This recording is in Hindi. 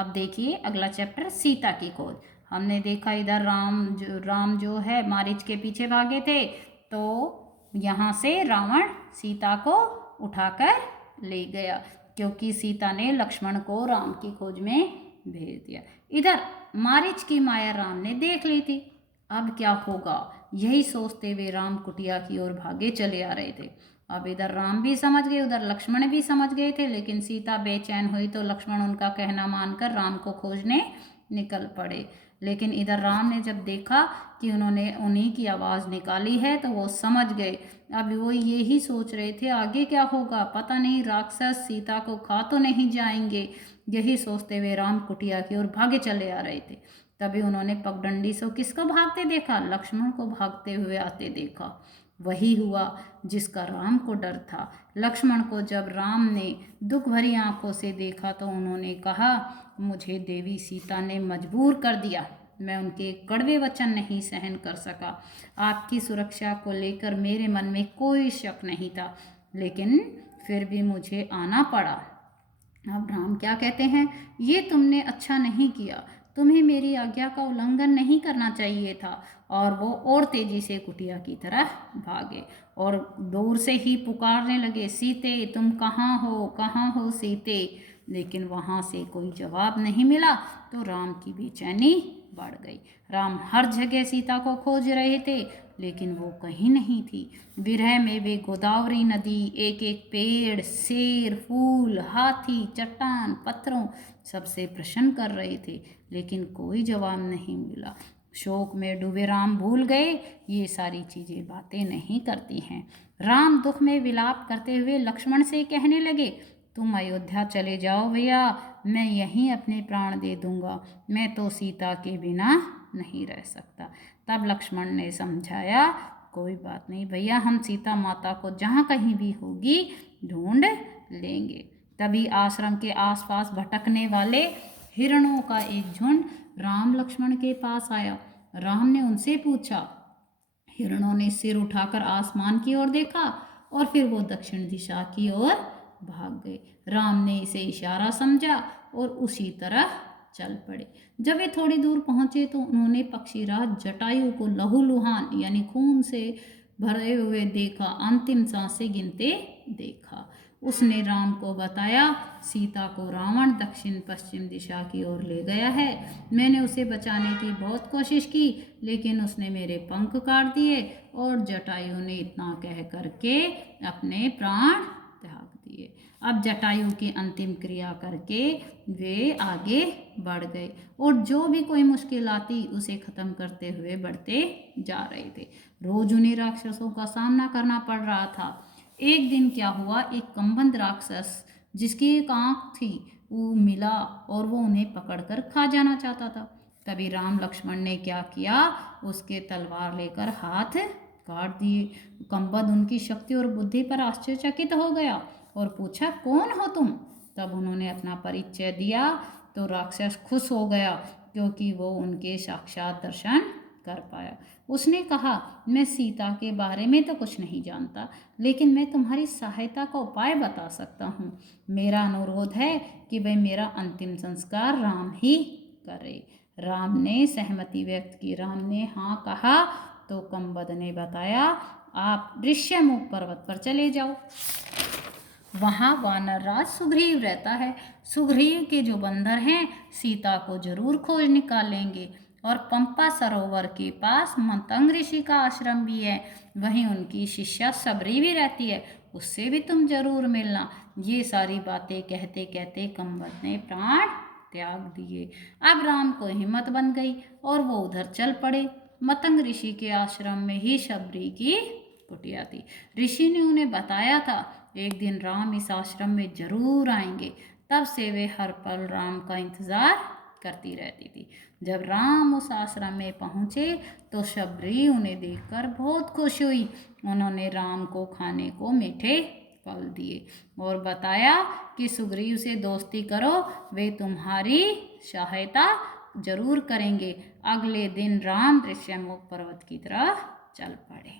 अब देखिए अगला चैप्टर सीता की खोज। हमने देखा इधर राम जो है मारीच के पीछे भागे थे, तो यहाँ से रावण सीता को उठाकर ले गया क्योंकि सीता ने लक्ष्मण को राम की खोज में भेज दिया। इधर मारीच की माया राम ने देख ली थी। अब क्या होगा यही सोचते हुए राम कुटिया की ओर भागे चले आ रहे थे। अब इधर राम भी समझ गए, उधर लक्ष्मण भी समझ गए थे, लेकिन सीता बेचैन हुई तो लक्ष्मण उनका कहना मानकर राम को खोजने निकल पड़े। लेकिन इधर राम ने जब देखा कि उन्होंने उन्हीं की आवाज़ निकाली है तो वो समझ गए। अब वो यही सोच रहे थे आगे क्या होगा, पता नहीं राक्षस सीता को खा तो नहीं जाएंगे। यही सोचते हुए राम कुटिया की ओर भागे चले आ रहे थे। तभी उन्होंने पगडंडी से किसको भागते देखा, लक्ष्मण को भागते हुए आते देखा। वही हुआ जिसका राम को डर था। लक्ष्मण को जब राम ने दुख भरी आंखों से देखा तो उन्होंने कहा, मुझे देवी सीता ने मजबूर कर दिया, मैं उनके कड़वे वचन नहीं सहन कर सका। आपकी सुरक्षा को लेकर मेरे मन में कोई शक नहीं था, लेकिन फिर भी मुझे आना पड़ा। अब राम क्या कहते हैं, ये तुमने अच्छा नहीं किया, तुम्हें मेरी आज्ञा का उल्लंघन नहीं करना चाहिए था। और वो और तेजी से कुटिया की तरफ भागे और दूर से ही पुकारने लगे, सीते तुम कहाँ हो सीते। लेकिन वहाँ से कोई जवाब नहीं मिला तो राम की बेचैनी बढ़ गई। राम हर जगह सीता को खोज रहे थे, लेकिन वो कहीं नहीं थी। विरह में वे गोदावरी नदी, एक एक पेड़, शेर, फूल, हाथी, चट्टान, पत्थरों सबसे प्रश्न कर रहे थे, लेकिन कोई जवाब नहीं मिला। शोक में डूबे राम भूल गए ये सारी चीज़ें बातें नहीं करती हैं। राम दुख में विलाप करते हुए लक्ष्मण से कहने लगे, तुम अयोध्या चले जाओ भैया, मैं यहीं अपने प्राण दे दूंगा, मैं तो सीता के बिना नहीं रह सकता। तब लक्ष्मण ने समझाया, कोई बात नहीं भैया, हम सीता माता को जहाँ कहीं भी होगी ढूंढ लेंगे। तभी आश्रम के आसपास भटकने वाले हिरणों का एक झुंड राम लक्ष्मण के पास आया। राम ने उनसे पूछा, हिरणों ने सिर उठाकर आसमान की ओर देखा और फिर वो दक्षिण दिशा की ओर भाग गए। राम ने इसे इशारा समझा और उसी तरह चल पड़े। जब वे थोड़ी दूर पहुंचे तो उन्होंने पक्षीराज जटायु को लहूलुहान यानी खून से भरे हुए देखा, अंतिम सांसें गिनते देखा। उसने राम को बताया, सीता को रावण दक्षिण पश्चिम दिशा की ओर ले गया है। मैंने उसे बचाने की बहुत कोशिश की, लेकिन उसने मेरे पंख काट दिए और जटायु ने इतना कह करके अपने प्राण त्याग दिए। अब जटायु की अंतिम क्रिया करके वे आगे बढ़ गए और जो भी कोई मुश्किल आती उसे खत्म करते हुए बढ़ते जा रहे थे। रोज उन्हें राक्षसों का सामना करना पड़ रहा था। एक दिन क्या हुआ, एक कम्बंद राक्षस जिसकी एक आँख थी वो मिला और वो उन्हें पकड़कर खा जाना चाहता था। तभी राम लक्ष्मण ने क्या किया, उसके तलवार लेकर हाथ काट दिए। कम्बंद उनकी शक्ति और बुद्धि पर आश्चर्यचकित हो गया और पूछा, कौन हो तुम। तब उन्होंने अपना परिचय दिया तो राक्षस खुश हो गया क्योंकि वो उनके साक्षात दर्शन कर पाया। उसने कहा, मैं सीता के बारे में तो कुछ नहीं जानता, लेकिन मैं तुम्हारी सहायता का उपाय बता सकता हूँ। मेरा अनुरोध है कि वह मेरा अंतिम संस्कार राम ही करे। राम ने सहमति व्यक्त की। राम ने हाँ कहा तो कम्बद ने बताया, आप ऋष्यमुख पर्वत पर चले जाओ, वहाँ वानर राज सुग्रीव रहता है। सुग्रीव के जो बंदर हैं सीता को जरूर खोज निकालेंगे। और पंपा सरोवर के पास मतंग ऋषि का आश्रम भी है, वहीं उनकी शिष्या सबरी भी रहती है, उससे भी तुम जरूर मिलना। ये सारी बातें कहते कहते कम्बद ने प्राण त्याग दिए। अब राम को हिम्मत बन गई और वो उधर चल पड़े। मतंग ऋषि के आश्रम में ही शबरी की कुटिया थी। ऋषि ने उन्हें बताया था एक दिन राम इस आश्रम में जरूर आएंगे। तब से वे हर पल राम का इंतजार करती रहती थी। जब राम उस आश्रम में पहुँचे तो शबरी उन्हें देखकर बहुत खुश हुई। उन्होंने राम को खाने को मीठे फल दिए और बताया कि सुग्रीव से दोस्ती करो, वे तुम्हारी सहायता जरूर करेंगे। अगले दिन राम ऋष्यमुख पर्वत की तरफ चल पड़े।